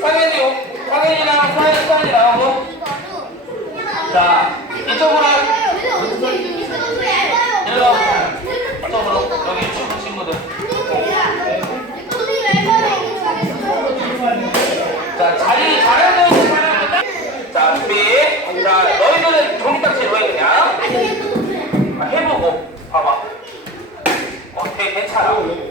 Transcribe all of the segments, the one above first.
당연히 당연히랑 사이 사이 나오고. 자 이쪽으로 일로 이쪽으로 여기 친구 친구들. 자 자리 잘하는 사람, 자 준비 자 너희들은 종이딱지 왜 그냥. 아, 해보고 봐봐. 어떻게 괜찮아?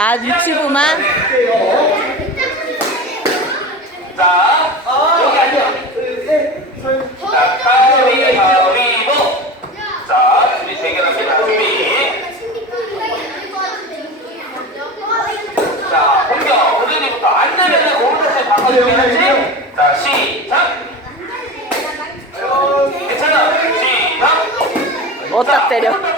아, 65만? 자, 어, 여기 앉아. 둘, 셋, 설. 자, 가위, 가위보. 자, 준비 재결합니다. 준비. 자, 공격. 공격이부터 안 내면 공을 다시 바꿔주겠지? 자, 시작. 어, 괜찮아. 시작. 뭐 어따 때려.